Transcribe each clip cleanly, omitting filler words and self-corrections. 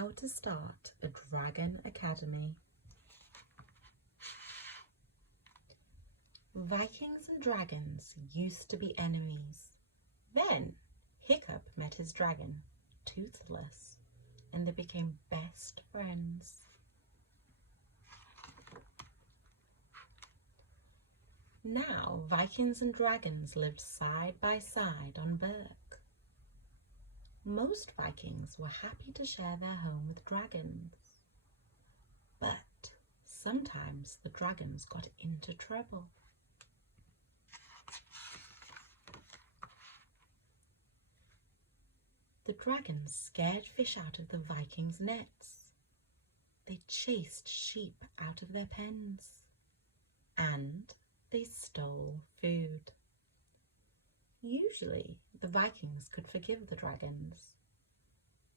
how to start a dragon academy. Vikings and dragons used to be enemies. Then Hiccup met his dragon, Toothless, and they became best friends. Now Vikings and dragons lived side by side on Berk. Most Vikings were happy to share their home with dragons. But sometimes the dragons got into trouble. The dragons scared fish out of the Vikings' nets. They chased sheep out of their pens. And they stole food. Usually, the Vikings could forgive the dragons.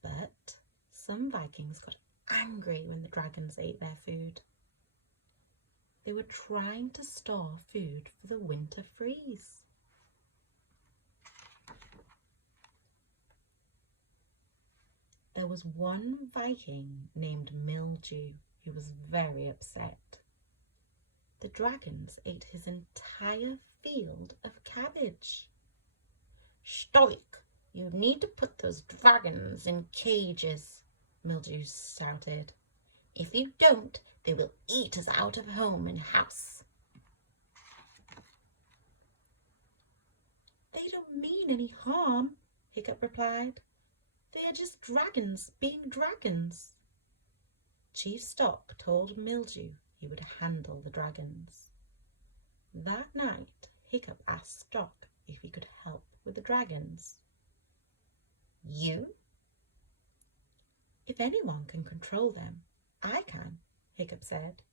But some Vikings got angry when the dragons ate their food. They were trying to store food for the winter freeze. There was one Viking named Mildew who was very upset. The dragons ate his entire field of cabbage. "Stoic, you need to put those dragons in cages," Mildew shouted. "If you don't, they will eat us out of home and house." "They don't mean any harm," Hiccup replied. "They are just dragons being dragons." Chief Stock told Mildew he would handle the dragons. That night, Hiccup asked Stock if he could help with the dragons. "You?" "If anyone can control them, I can," Hiccup said.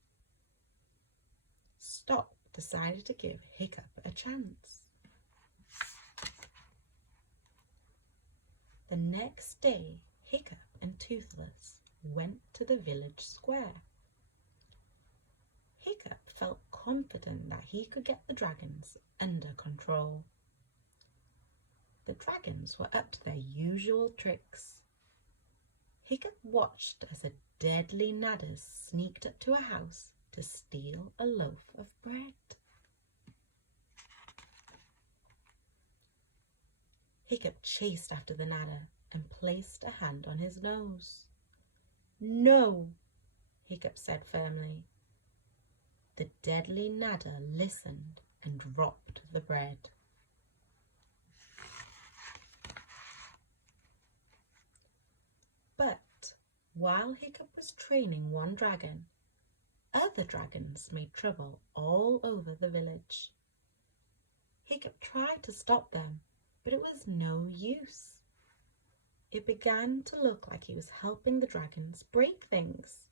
Stock decided to give Hiccup a chance. The next day, Hiccup and Toothless went to the village square. Hiccup felt confident that he could get the dragons under control. The dragons were up to their usual tricks. Hiccup watched as a deadly nadder sneaked up to a house to steal a loaf of bread. Hiccup chased after the nadder and placed a hand on his nose. "No," Hiccup said firmly. The deadly nadder listened and dropped the bread. But while Hiccup was training one dragon, other dragons made trouble all over the village. Hiccup tried to stop them, but it was no use. It began to look like he was helping the dragons break things.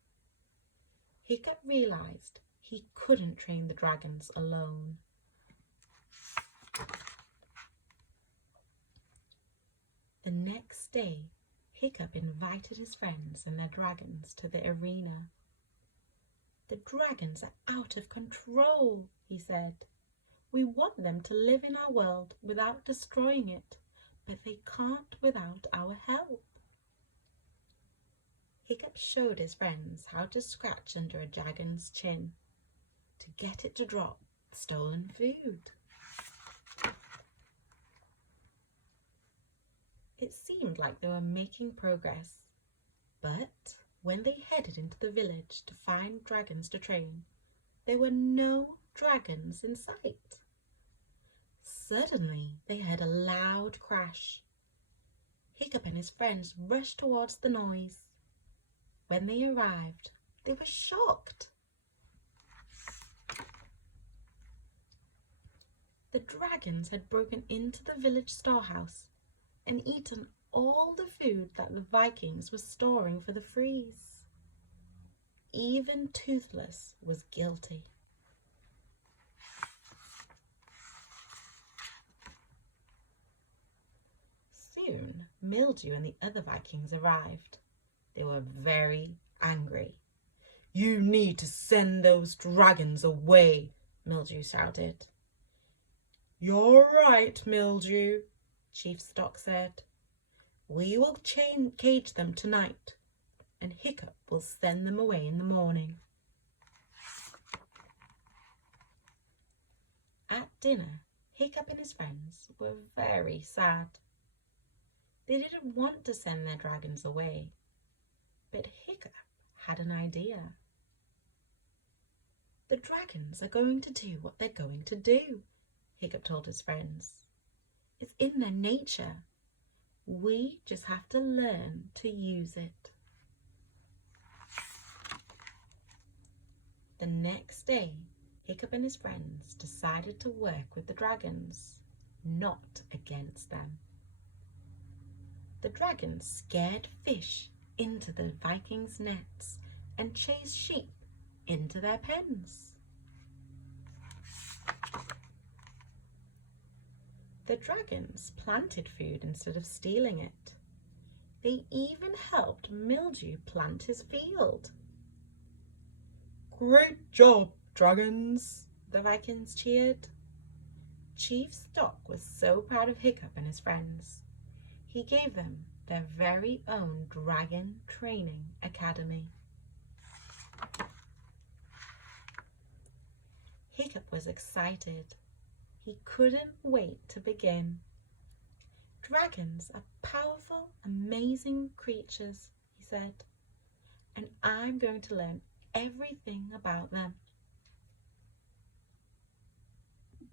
Hiccup realized he couldn't train the dragons alone. The next day, Hiccup invited his friends and their dragons to the arena. "The dragons are out of control," he said. "We want them to live in our world without destroying it, but they can't without our help." Hiccup showed his friends how to scratch under a dragon's chin to get it to drop stolen food. It seemed like they were making progress, but when they headed into the village to find dragons to train, there were no dragons in sight. Suddenly, they heard a loud crash. Hiccup and his friends rushed towards the noise. When they arrived, they were shocked. The dragons had broken into the village storehouse and eaten all the food that the Vikings were storing for the freeze. Even Toothless was guilty. Soon, Mildew and the other Vikings arrived. They were very angry. "You need to send those dragons away," Mildew shouted. "You're right, Mildew," Chief Stock said. "We will cage them tonight. and Hiccup will send them away in the morning. At dinner, Hiccup and his friends were very sad. They didn't want to send their dragons away, but Hiccup had an idea. The dragons are going to do what they're going to do, Hiccup told his friends. It's in their nature. We just have to learn to use it. The next day, Hiccup and his friends decided to work with the dragons, not against them. The dragons scared fish into the Vikings' nets and chased sheep into their pens. The dragons planted food instead of stealing it. They even helped Mildew plant his field. "Great job, dragons!" the Vikings cheered. Chief Stock was so proud of Hiccup and his friends. He gave them their very own Dragon Training Academy. Hiccup was excited. He couldn't wait to begin. "Dragons are powerful, amazing creatures," he said, "and I'm going to learn everything about them.